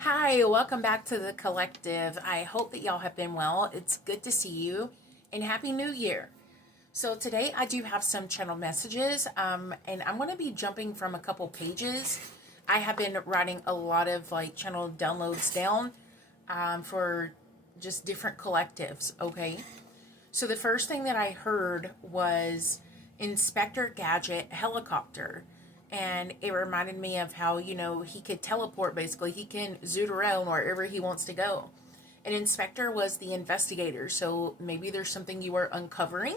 Hi, welcome back to the collective. I hope that y'all have been well. It's good to see you and Happy New Year. So, today I do have some channel messages, and I'm going to be jumping from a couple pages. I have been writing a lot of channel downloads down for just different collectives, okay? So, the first thing that I heard was Inspector Gadget helicopter. And it reminded me of how, he could teleport basically. He can zoot around wherever he wants to go. And Inspector was the investigator, so maybe there's something you are uncovering.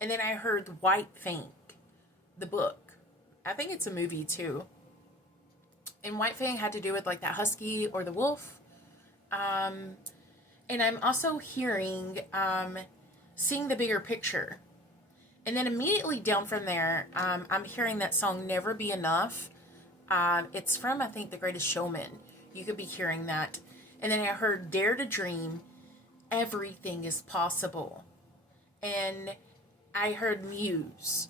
And then I heard White Fang, the book. I think it's a movie too. And White Fang had to do with that husky or the wolf. And I'm also hearing seeing the bigger picture. And then immediately down from there, I'm hearing that song Never Be Enough. It's from, I think, The Greatest Showman. You could be hearing that. And then I heard Dare to Dream, Everything is Possible. And I heard Muse.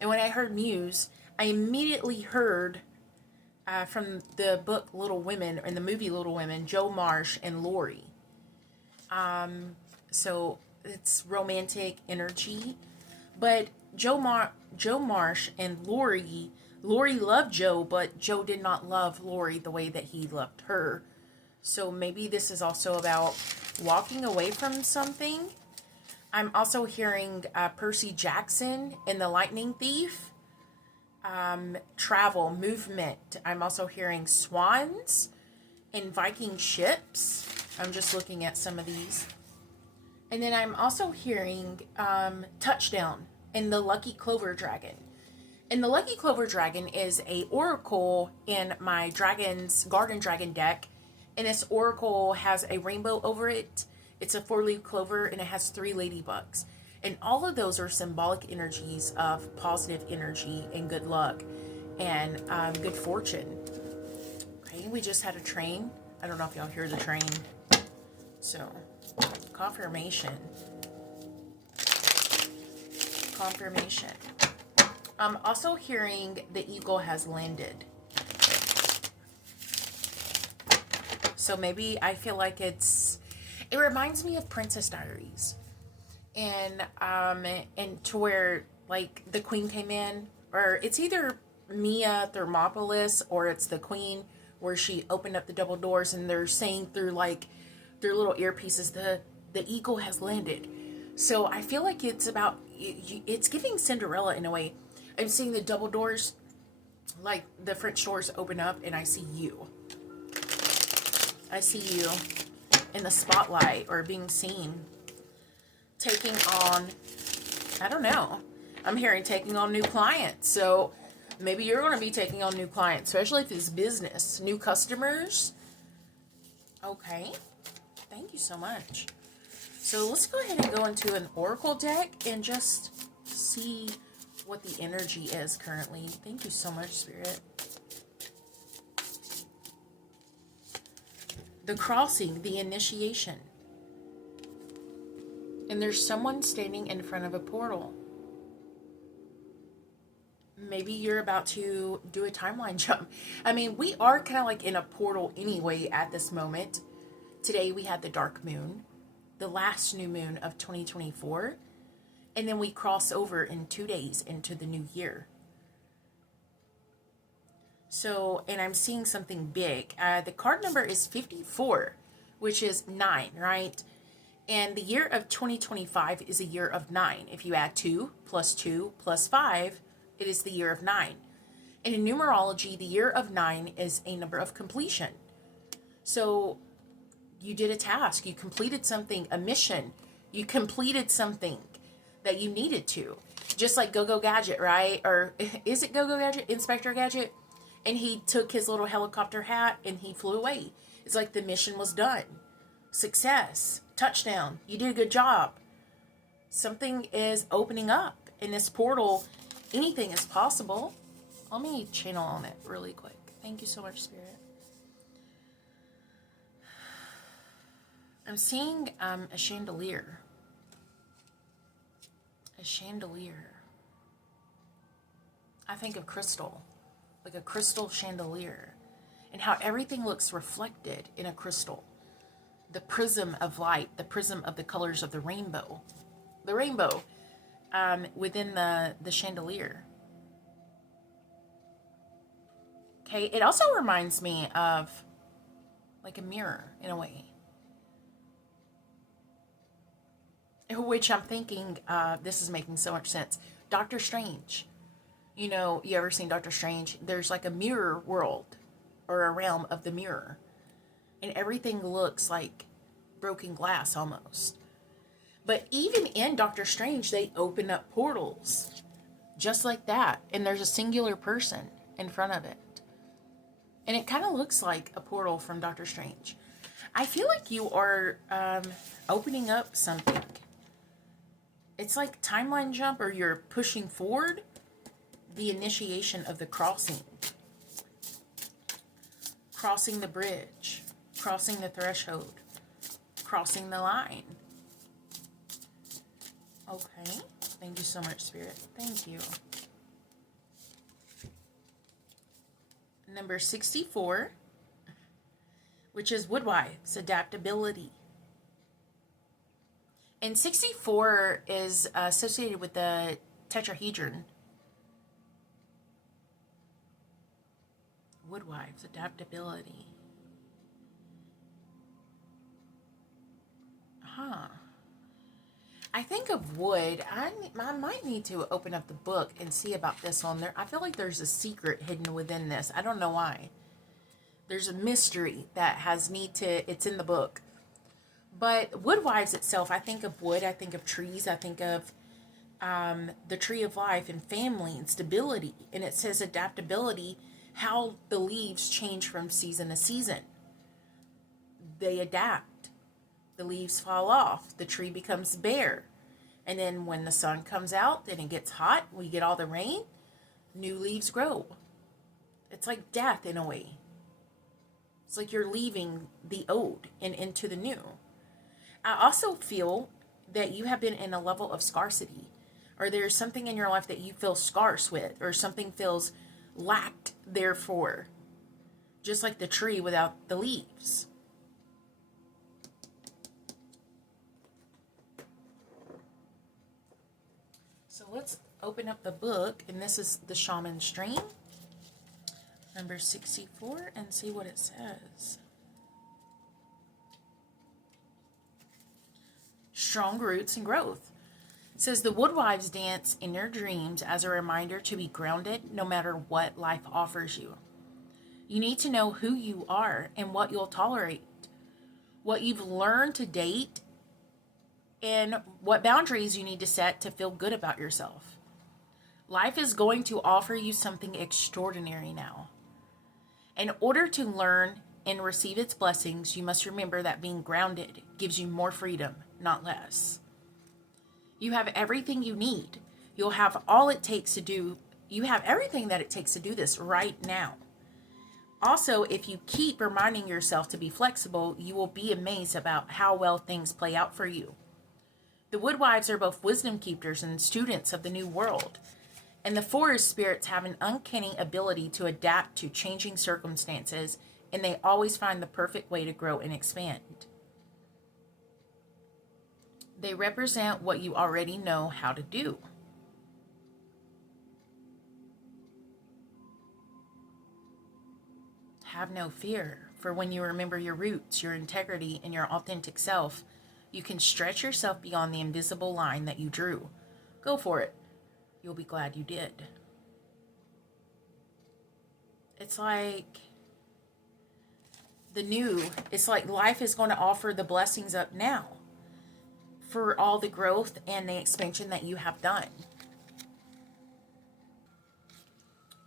And when I heard Muse, I immediately heard from the book Little Women, or in the movie Little Women, Joe Marsh and Lori. So it's romantic energy. But Joe Marsh and Lori loved Joe, but Joe did not love Lori the way that he loved her. So maybe this is also about walking away from something. I'm also hearing Percy Jackson in The Lightning Thief. Travel, movement. I'm also hearing swans and Viking ships. I'm just looking at some of these. And then I'm also hearing Touchdown in the Lucky Clover Dragon. And the Lucky Clover Dragon is a oracle in my Garden Dragon deck. And this oracle has a rainbow over it. It's a 4-leaf clover and it has 3 ladybugs. And all of those are symbolic energies of positive energy and good luck and good fortune. Okay, we just had a train. I don't know if y'all hear the train. So, confirmation. I'm also hearing the eagle has landed. So maybe I feel like it reminds me of Princess Diaries. And to where the queen came in, or it's either Mia Thermopolis or it's the queen, where she opened up the double doors and they're saying through their little earpieces, the eagle has landed. So I feel like it's about, it's giving Cinderella in a way. I'm seeing the double doors, like the French doors open up, and I see you. I see you in the spotlight or being seen. Taking on, I don't know. I'm hearing taking on new clients. So maybe you're going to be taking on new clients, especially if it's business. New customers. Okay. Thank you so much. So let's go ahead and go into an oracle deck and just see what the energy is currently. Thank you so much, Spirit. The crossing, the initiation. And there's someone standing in front of a portal. Maybe you're about to do a timeline jump. I mean, we are kind of in a portal anyway at this moment. Today we had the dark moon, the last new moon of 2024, and then we cross over in 2 days into the new year. So, and I'm seeing something big. The card number is 54, which is 9, right? And the year of 2025 is a year of 9. If you add 2 plus 5, it is the year of 9. And in numerology, the year of 9 is a number of completion. So you did a task, you completed something, a mission, you completed something that you needed to. Just like Go-Go Gadget, right? Or is it Go-Go Gadget? Inspector Gadget? And he took his little helicopter hat and he flew away. It's like the mission was done. Success. Touchdown. You did a good job. Something is opening up in this portal. Anything is possible. Let me channel on it really quick. Thank you so much, Spirit. I'm seeing a chandelier. A chandelier. I think of crystal. Like a crystal chandelier. and how everything looks reflected in a crystal. The prism of light, the prism of the colors of the rainbow. The rainbow within the chandelier. Okay, it also reminds me of like a mirror in a way. Which I'm thinking, this is making so much sense. Doctor Strange. You know, you ever seen Doctor Strange? There's like a mirror world or a realm of the mirror. And everything looks like broken glass almost. But even in Doctor Strange, they open up portals just like that. And there's a singular person in front of it. And it kind of looks like a portal from Doctor Strange. I feel like you are opening up something. It's like timeline jump, or you're pushing forward the initiation of the crossing. Crossing the bridge. Crossing the threshold. Crossing the line. Okay. Thank you so much, Spirit. Thank you. Number 64, which is Woodwives, adaptability. And 64 is associated with the tetrahedron. Woodwives, adaptability. I think of wood. I might need to open up the book and see about this one. I feel like there's a secret hidden within this. I don't know why. There's a mystery that it's in the book. But Woodwives itself, I think of wood, I think of trees, I think of the tree of life and family and stability. And it says adaptability, how the leaves change from season to season. They adapt. The leaves fall off. The tree becomes bare. And then when the sun comes out, then it gets hot. We get all the rain. New leaves grow. It's like death in a way. It's like you're leaving the old and into the new. I also feel that you have been in a level of scarcity. Or there's something in your life that you feel scarce with. Or something feels lacked therefore. Just like the tree without the leaves. So let's open up the book, and this is the Shamans Dream, number 64, and see what it says. Strong roots and growth. It says the Woodwives dance in their dreams as a reminder to be grounded no matter what life offers you. You need to know who you are and what you'll tolerate, what you've learned to date, and what boundaries you need to set to feel good about yourself. Life is going to offer you something extraordinary now. In order to learn and receive its blessings, you must remember that being grounded gives you more freedom, not less. You have everything you need. You have everything that it takes to do this right now. Also, if you keep reminding yourself to be flexible, you will be amazed about how well things play out for you. The Woodwives are both wisdom keepers and students of the new world. And the forest spirits have an uncanny ability to adapt to changing circumstances, and they always find the perfect way to grow and expand. They represent what you already know how to do. Have no fear, for when you remember your roots, your integrity, and your authentic self, you can stretch yourself beyond the invisible line that you drew. Go for it. You'll be glad you did. It's like it's like life is going to offer the blessings up now for all the growth and the expansion that you have done.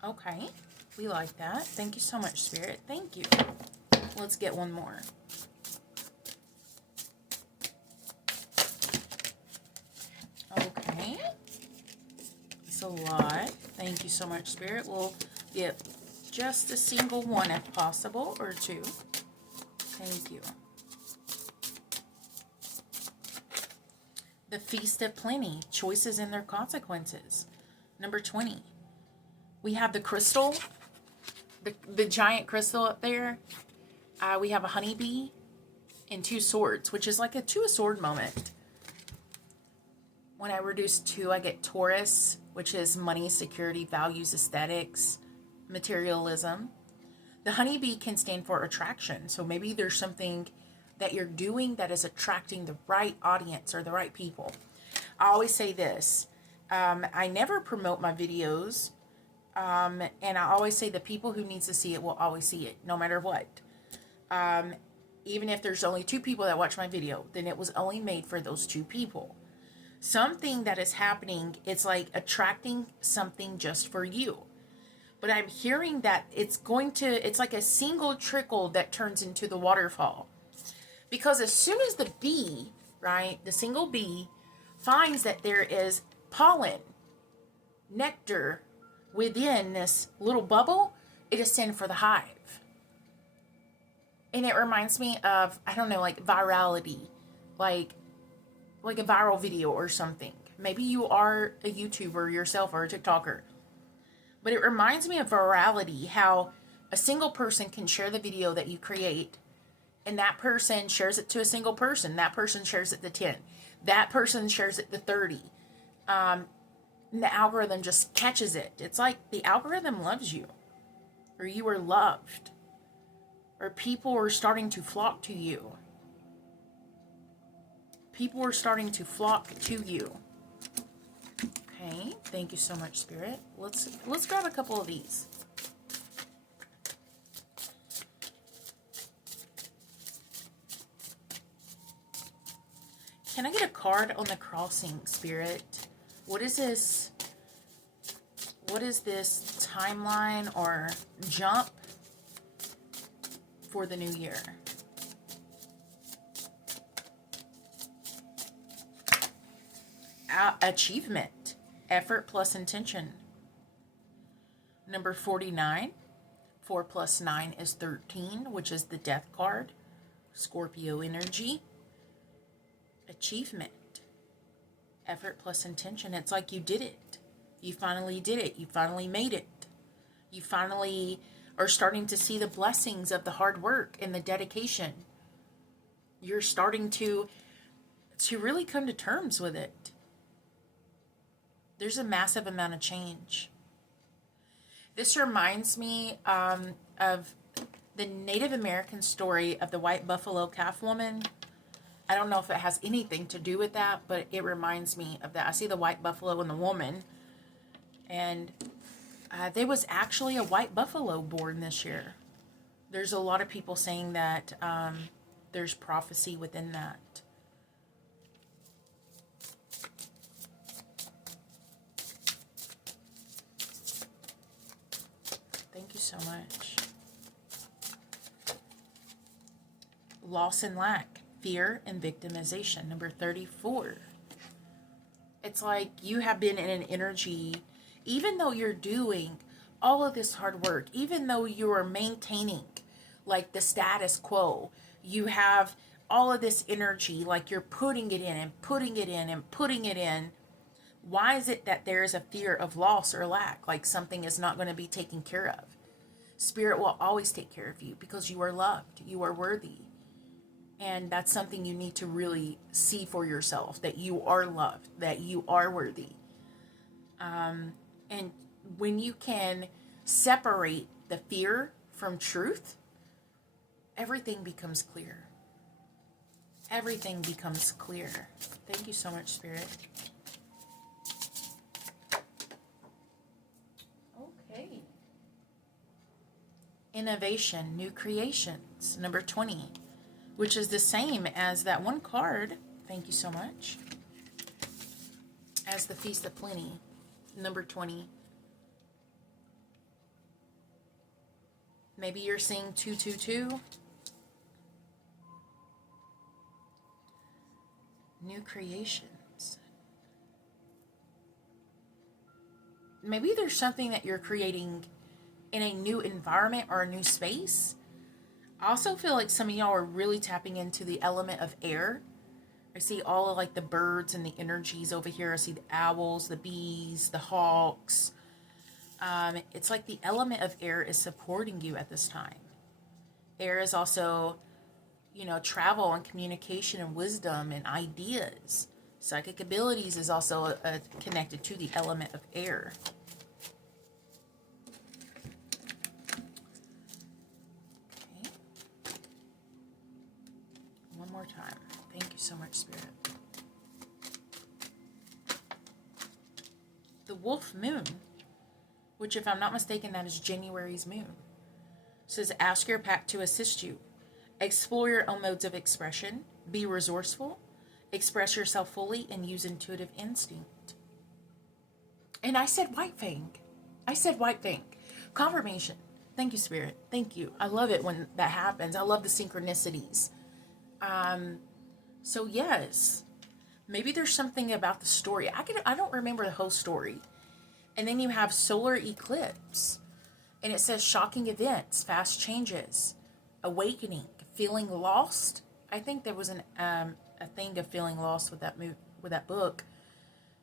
Okay, we like that. Thank you so much, Spirit. Thank you. Let's get one more. Okay. It's a lot. Thank you so much, Spirit. We'll get just a single one if possible, or two. Thank you. The Feast of Plenty, choices and their consequences. Number 20. We have the crystal the giant crystal up there, we have a honeybee and 2 swords, which is like a 2 sword moment. When I reduce 2, I get Taurus, which is money, security, values, aesthetics, materialism. The honeybee can stand for attraction. So maybe there's something that you're doing that is attracting the right audience or the right people. I always say this. I never promote my videos. And I always say the people who needs to see it will always see it, no matter what. Even if there's only 2 people that watch my video, then it was only made for those 2 people. Something that is happening, it's like attracting something just for you. But I'm hearing that it's like a single trickle that turns into the waterfall. Because as soon as the bee, right, the single bee finds that there is pollen, nectar within this little bubble, it is sent for the hive. And it reminds me of, I don't know, like virality, like a viral video or something. Maybe you are a YouTuber yourself or a TikToker. But it reminds me of virality, how a single person can share the video that you create, and that person shares it to a single person. That person shares it to 10. That person shares it to 30. And the algorithm just catches it. It's like the algorithm loves you, or you are loved, or people are starting to flock to you. People are starting to flock to you. Okay, thank you so much, Spirit. Let's grab a couple of these. Can I get a card on the crossing, Spirit? What is this? What is this timeline or jump for the new year? Achievement, effort plus intention. Number 49, 4 plus 9 is 13, which is the death card. Scorpio energy. Achievement, effort plus intention. It's like you did it. You finally did it. You finally made it. You finally are starting to see the blessings of the hard work and the dedication. You're starting to really come to terms with it. There's a massive amount of change. This reminds me of the Native American story of the white buffalo calf woman. I don't know if it has anything to do with that, but it reminds me of that. I see the white buffalo and the woman, and there was actually a white buffalo born this year. There's a lot of people saying that there's prophecy within that. Thank you so much. Loss and lack, fear and victimization. Number 34. It's like you have been in an energy, even though you're doing all of this hard work, even though you are maintaining like the status quo, you have all of this energy, like you're putting it in and putting it in and putting it in. Why is it that there is a fear of loss or lack, like something is not going to be taken care of? Spirit will always take care of you because you are loved, you are worthy. And that's something you need to really see for yourself, that you are loved, that you are worthy. And when you can separate the fear from truth, everything becomes clear. Everything becomes clear. Thank you so much, Spirit. Okay. Innovation, new creations, number 20, which is the same as that one card. Thank you so much. As the Feast of Plenty, number 20. Maybe you're seeing 222. New creations. Maybe there's something that you're creating in a new environment or a new space. I also feel like some of y'all are really tapping into the element of air. I see all of like the birds and the energies over here. I see the owls, the bees, the hawks. It's like the element of air is supporting you at this time. Air is also, travel and communication and wisdom and ideas. Psychic abilities is also connected to the element of air. Okay. One more time. Thank you so much, Spirit. The wolf moon, which if I'm not mistaken, that is January's moon, says ask your pack to assist you. Explore your own modes of expression. Be resourceful. Express yourself fully and use intuitive instinct. And I said white fang. Confirmation. Thank you, Spirit. Thank you. I love it when that happens. I love the synchronicities. So yes, maybe there's something about the story. I don't remember the whole story. And then you have solar eclipse. And it says shocking events, fast changes, awakening, feeling lost. I think there was a thing of feeling lost with that book.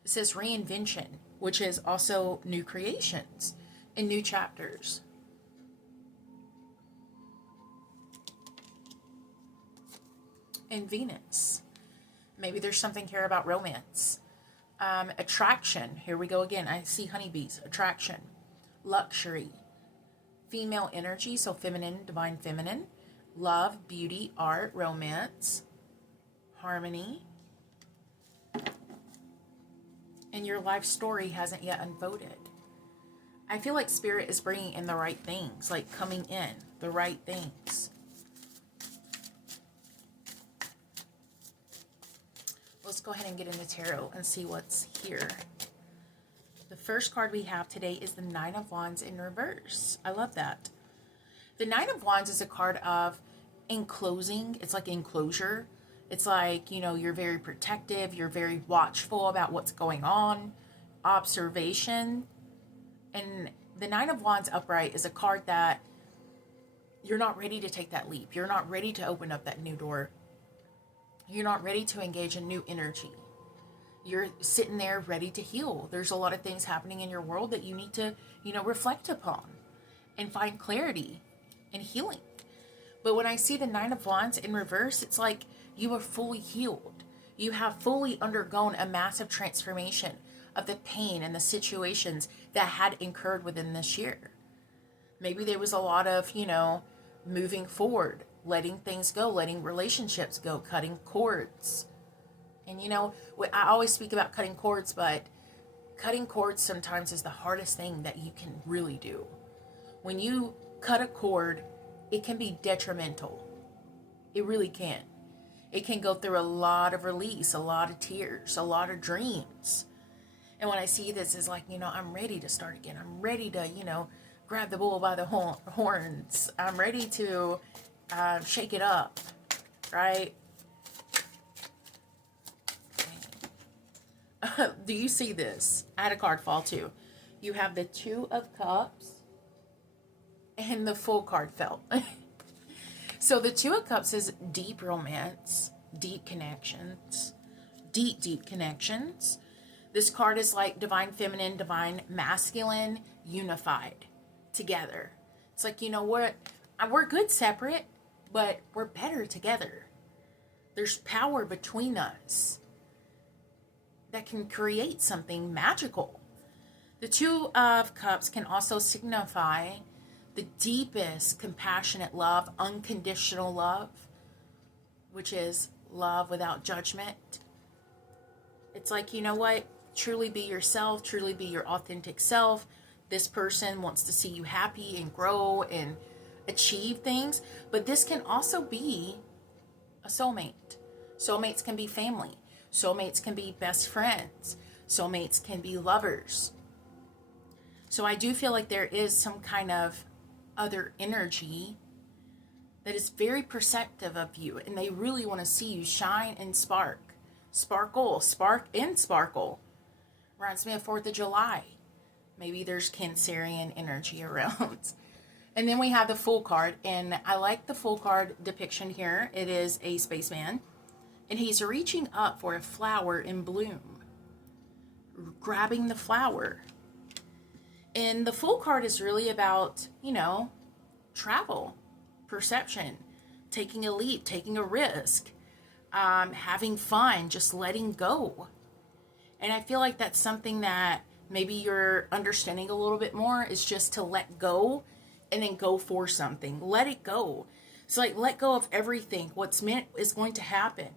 It says reinvention, which is also new creations and new chapters. And Venus. Maybe there's something here about romance. Attraction. Here we go again. I see honeybees. Attraction. Luxury. Female energy, so feminine, divine feminine. Love, beauty, art, romance. Harmony. And your life story hasn't yet unfolded. I feel like Spirit is bringing in the right things, like coming in the right things. Let's go ahead and get into tarot and see what's here. The first card we have today is the Nine of Wands in reverse. I love that. The Nine of Wands is a card of enclosing. It's like enclosure. It's like, you're very protective. You're very watchful about what's going on. Observation. And the Nine of Wands upright is a card that you're not ready to take that leap. You're not ready to open up that new door. You're not ready to engage in new energy. You're sitting there ready to heal. There's a lot of things happening in your world that you need to, reflect upon and find clarity and healing. But when I see the Nine of Wands in reverse, it's like you are fully healed. You have fully undergone a massive transformation of the pain and the situations that had incurred within this year. Maybe there was a lot of, moving forward, letting things go, letting relationships go, cutting cords. And I always speak about cutting cords, but cutting cords sometimes is the hardest thing that you can really do. When you cut a cord, it can be detrimental. It really can. It can go through a lot of release, a lot of tears, a lot of dreams. And when I see this, it's like, I'm ready to start again. I'm ready to, grab the bull by the horns. I'm ready to shake it up, right? Do you see this? I had a card fall too. You have the Two of Cups and the Full card fell. So the Two of Cups is deep romance, deep connections, deep connections. This card is like divine feminine, divine masculine, unified together. It's like, we're good separate, but we're better together. There's power between us that can create something magical. The Two of Cups can also signify the deepest compassionate love, unconditional love, which is love without judgment. It's like, truly be yourself, truly be your authentic self. This person wants to see you happy and grow and achieve things, but this can also be a soulmate. Soulmates can be family. Soulmates can be best friends. Soulmates can be lovers. So I do feel like there is some kind of other energy that is very perceptive of you, and they really want to see you shine and spark. Sparkle, spark and sparkle. Reminds me of 4th of July. Maybe there's Cancerian energy around. And then we have the Fool card, and I like the Fool card depiction here. It is a spaceman, and he's reaching up for a flower in bloom, grabbing the flower. And the Fool card is really about, travel, perception, taking a leap, taking a risk, having fun, just letting go. And I feel like that's something that maybe you're understanding a little bit more, is just to let go and then go for something. Let it go. It's like, let go of everything. What's meant is going to happen.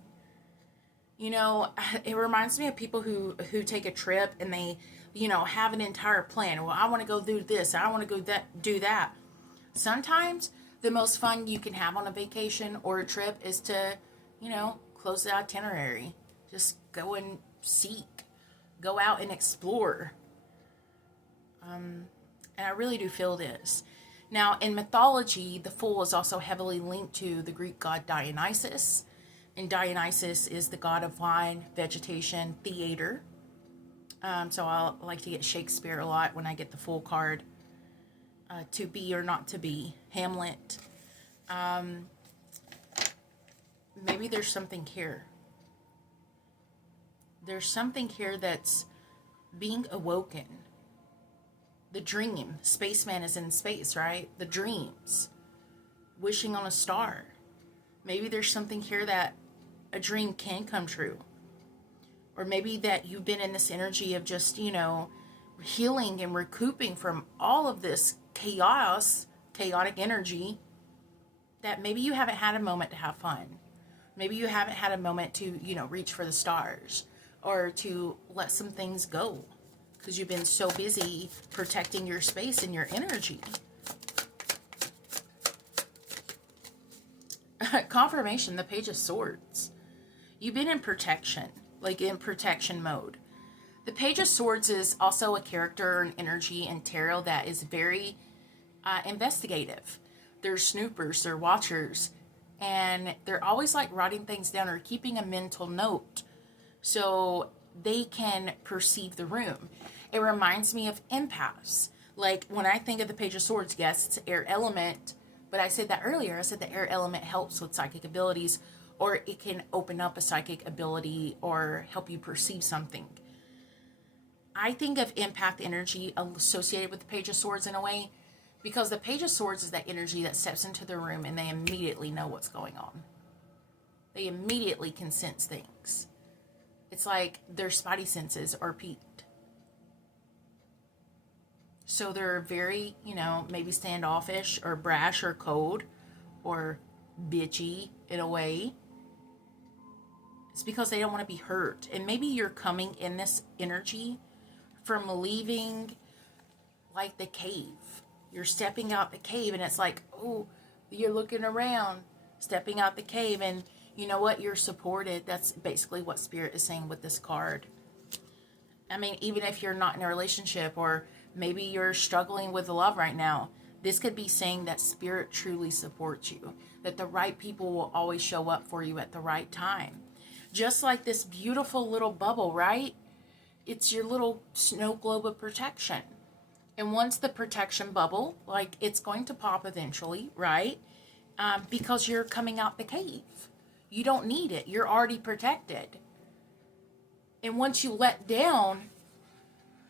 It reminds me of people who take a trip and they, have an entire plan. Well, I want to go do this. I want to do that. Sometimes the most fun you can have on a vacation or a trip is to, close the itinerary. Just go and seek. Go out and explore. And I really do feel this. Now, in mythology, the Fool is also heavily linked to the Greek god Dionysus. And Dionysus is the god of wine, vegetation, theater. So I like to get Shakespeare a lot when I get the Fool card. To be or not to be. Hamlet. Maybe there's something here. There's something here that's being awoken. The dream. Spaceman is in space, right? The dreams. Wishing on a star. Maybe there's something here that a dream can come true. Or maybe that you've been in this energy of just, healing and recouping from all of this chaotic energy, that maybe you haven't had a moment to have fun. Maybe you haven't had a moment to, reach for the stars or to let some things go because you've been so busy protecting your space and your energy. Confirmation, the Page of Swords. You've been in protection, like in protection mode. The Page of Swords is also a character and energy in tarot that is very investigative. They're snoopers, they're watchers, and they're always like writing things down or keeping a mental note so they can perceive the room. It reminds me of empaths. Like when I think of the Page of Swords, yes, it's air element, but I said that earlier. I said the air element helps with psychic abilities, or it can open up a psychic ability or help you perceive something. I think of empath energy associated with the Page of Swords in a way, because the Page of Swords is that energy that steps into the room and they immediately know what's going on. They immediately can sense things. It's like their spidey senses are peaked. So they're very, maybe standoffish or brash or cold or bitchy in a way. It's because they don't want to be hurt. And maybe you're coming in this energy from leaving like the cave. You're stepping out the cave and it's like, oh, you're looking around, stepping out the cave, and you know what? You're supported. That's basically what Spirit is saying with this card. I mean, even if you're not in a relationship or maybe you're struggling with love right now, this could be saying that Spirit truly supports you, that the right people will always show up for you at the right time. Just like this beautiful little bubble, right? It's your little snow globe of protection. And once the protection bubble, like it's going to pop eventually, right? Because you're coming out the cave. You don't need it. You're already protected. And once you let down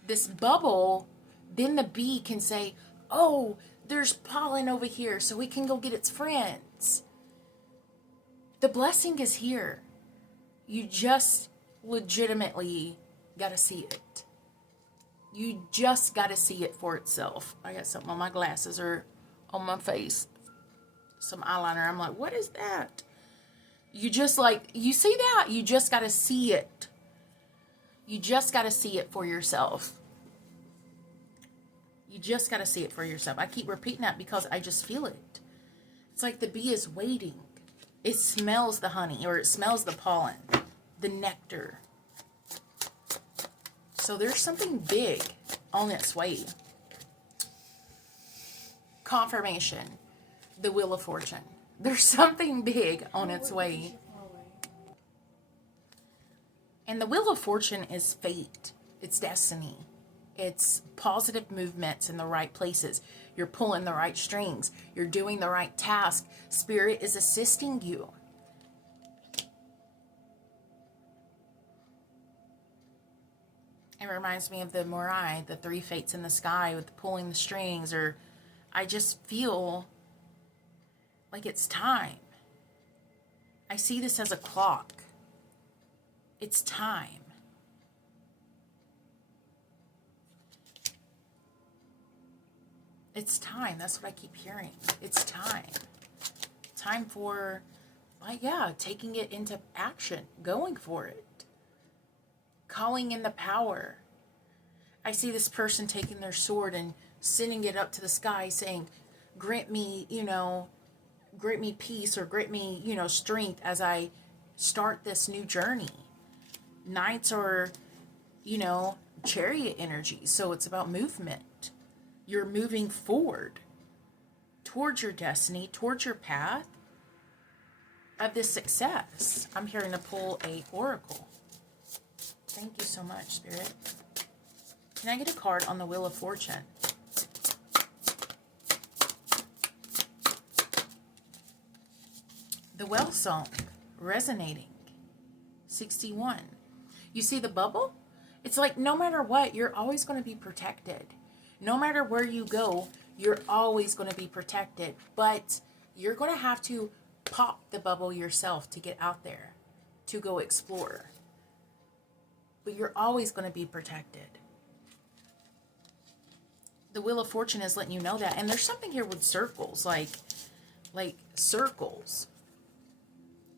this bubble, then the bee can say, oh, there's pollen over here, so we can go get its friends. The blessing is here. You just legitimately got to see it. You just got to see it for itself. I got something on my glasses or on my face. Some eyeliner. I'm like, what is that? You just you see that? You just got to see it. You just got to see it for yourself. You just got to see it for yourself. I keep repeating that because I just feel it. It's like the bee is waiting. It smells the honey, or it smells the pollen, the nectar. So there's something big on its way. Confirmation. The Wheel of Fortune. There's something big on its way. And the Wheel of Fortune is fate. It's destiny. It's positive movements in the right places. You're pulling the right strings. You're doing the right task. Spirit is assisting you. I It reminds me of the Morai, the three fates in the sky with pulling the strings, or I just feel like it's time. I see this as a clock. It's time. It's time. That's what I keep hearing. It's time. Time for, yeah, taking it into action, going for it, calling in the power. I see this person taking their sword and sending it up to the sky saying, grant me, grant me peace, or grant me, strength as I start this new journey. Knights are, chariot energy. So it's about movement. You're moving forward towards your destiny, towards your path of this success. I'm hearing to pull a oracle. Thank you so much, Spirit. Can I get a card on the Wheel of Fortune? The Well Song, resonating. 61. You see the bubble? It's like no matter what, you're always going to be protected. No matter where you go, you're always going to be protected. But you're going to have to pop the bubble yourself to get out there, to go explore. But you're always going to be protected. The Wheel of Fortune is letting you know that. And there's something here with circles, like circles.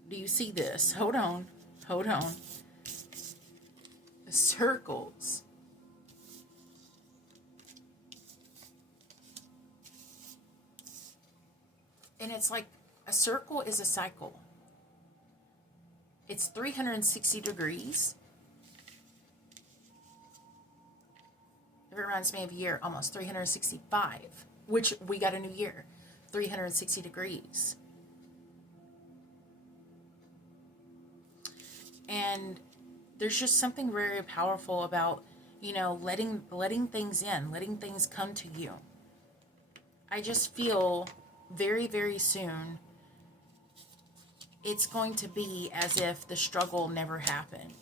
Do you see this? Hold on. Hold on. Circles. And it's like a circle is a cycle. It's 360 degrees. It reminds me of a year, almost 365, which we got a new year, 360 degrees. And there's just something very powerful about, letting things in, letting things come to you. I just feel very, very soon it's going to be as if the struggle never happened.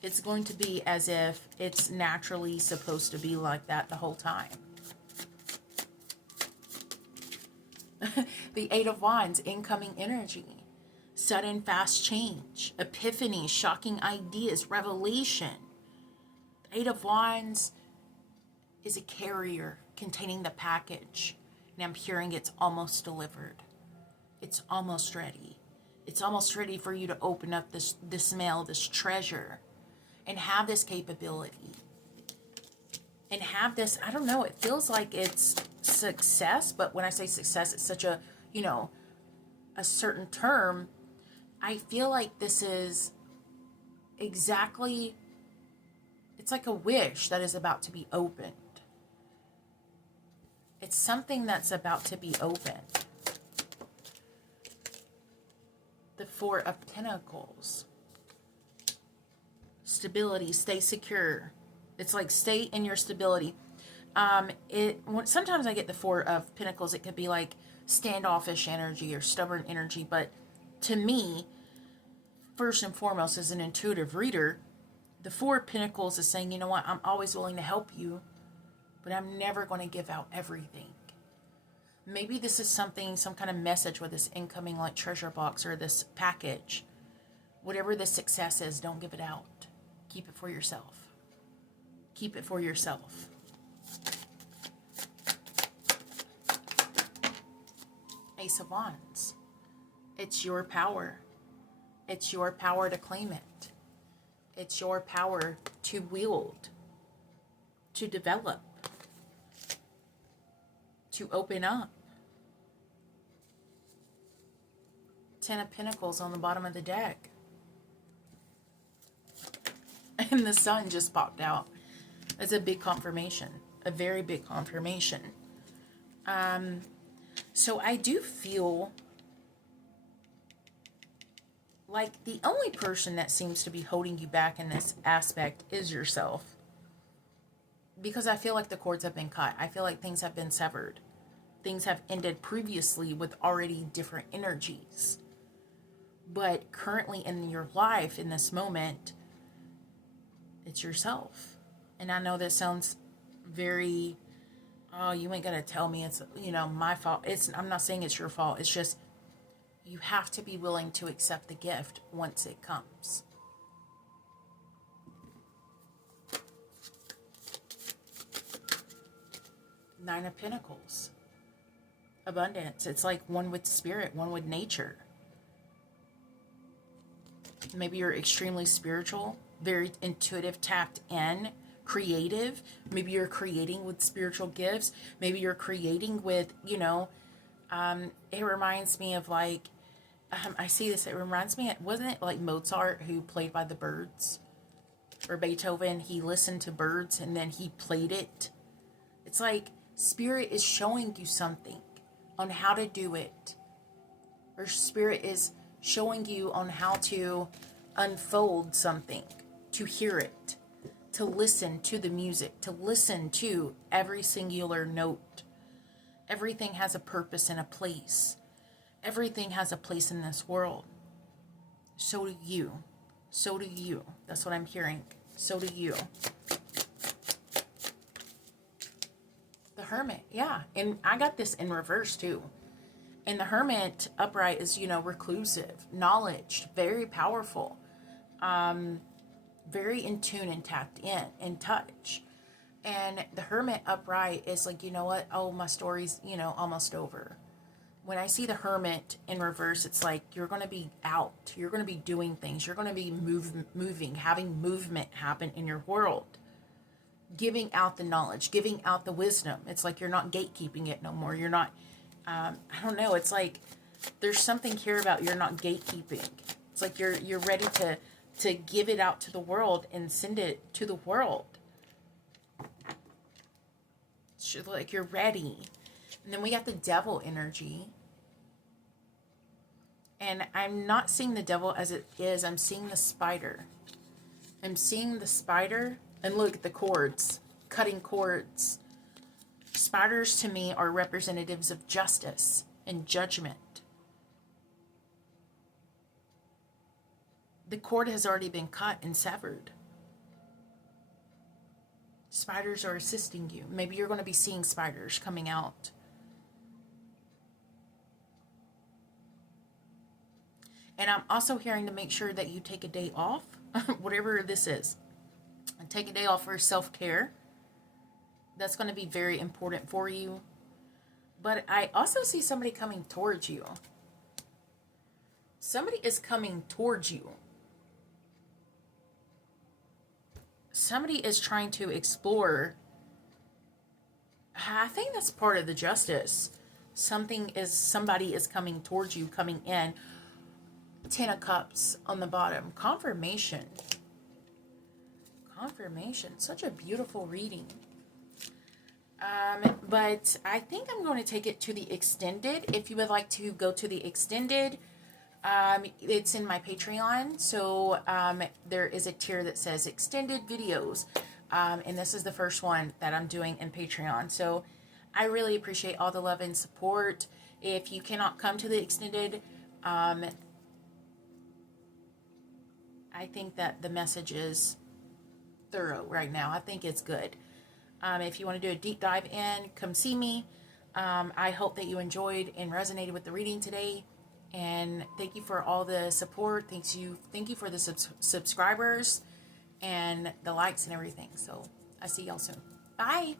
It's going to be as if it's naturally supposed to be like that the whole time. The Eight of Wands, incoming energy. Sudden fast change. Epiphany, shocking ideas, revelation. The Eight of Wands is a carrier containing the package. And I'm hearing it's almost delivered. It's almost ready. It's almost ready for you to open up this mail, this treasure, and have this capability. And have this, I don't know, it feels like it's success, but when I say success, it's such a, a certain term. I feel like this is exactly, it's like a wish that is about to be opened. It's something that's about to be opened. The Four of Pentacles. Stability, stay secure. It's like stay in your stability. Sometimes I get the Four of Pentacles. It could be like standoffish energy or stubborn energy. But to me, first and foremost, as an intuitive reader, the Four of Pentacles is saying, you know what, I'm always willing to help you, but I'm never going to give out everything. Maybe this is some kind of message with this incoming like treasure box or this package. Whatever the success is, don't give it out. Keep it for yourself. Keep it for yourself. Ace of Wands. It's your power. It's your power to claim it. It's your power to wield, to develop, to open up. Ten of Pentacles on the bottom of the deck. And the sun just popped out. It's a big confirmation. A very big confirmation. So I do feel like the only person that seems to be holding you back in this aspect is yourself. Because I feel like the cords have been cut. I feel like things have been severed. Things have ended previously with already different energies. But currently in your life, in this moment, It's yourself. And I know this sounds very, oh, you ain't gonna tell me it's, my fault. I'm not saying it's your fault. It's just, you have to be willing to accept the gift once it comes. Nine of Pentacles. Abundance. It's like one with spirit, one with nature. Maybe you're extremely spiritual, very intuitive, tapped in, creative. Maybe you're creating with spiritual gifts. Maybe you're creating with, it reminds me of like, I see this, it reminds me, wasn't it like Mozart who played by the birds? Or Beethoven, he listened to birds and then he played it. It's like spirit is showing you something on how to do it. Or spirit is showing you on how to unfold something, to hear it, to listen to the music, to listen to every singular note. Everything has a purpose and a place. Everything has a place in this world. So do you. So do you. That's what I'm hearing. So do you. The Hermit, yeah. And I got this in reverse too. And the Hermit upright is, reclusive, knowledge, very powerful, very in tune and tapped in touch. And the Hermit upright is like, you know what? Oh, my story's, almost over. When I see the Hermit in reverse, it's like you're going to be out. You're going to be doing things. You're going to be moving, having movement happen in your world. Giving out the knowledge, giving out the wisdom. It's like you're not gatekeeping it no more. You're not... I don't know. It's like there's something here about you're not gatekeeping. It's like you're ready to give it out to the world and send it to the world. It's just like you're ready. And then we got the Devil energy. And I'm not seeing the devil as it is. I'm seeing the spider. I'm seeing the spider. And look at the cords. Cutting cords. Spiders to me are representatives of justice and judgment. The cord has already been cut and severed. Spiders are assisting you. Maybe you're going to be seeing spiders coming out. And I'm also hearing to make sure that you take a day off, whatever this is. And take a day off for self-care. That's going to be very important for you. But I also see somebody coming towards you. Somebody is coming towards you. Somebody is trying to explore. I think that's part of the justice. Somebody is coming towards you, coming in. 10 of Cups on the bottom. Confirmation. Confirmation. Such a beautiful reading. But I think I'm going to take it to the extended. If you would like to go to the extended, it's in my Patreon. So there is a tier that says extended videos. And this is the first one that I'm doing in Patreon. So I really appreciate all the love and support. If you cannot come to the extended, I think that the message is thorough right now. I think it's good. If you want to do a deep dive in, come see me. I hope that you enjoyed and resonated with the reading today. And thank you for all the support. Thank you for the subscribers and the likes and everything. So I see y'all soon. Bye.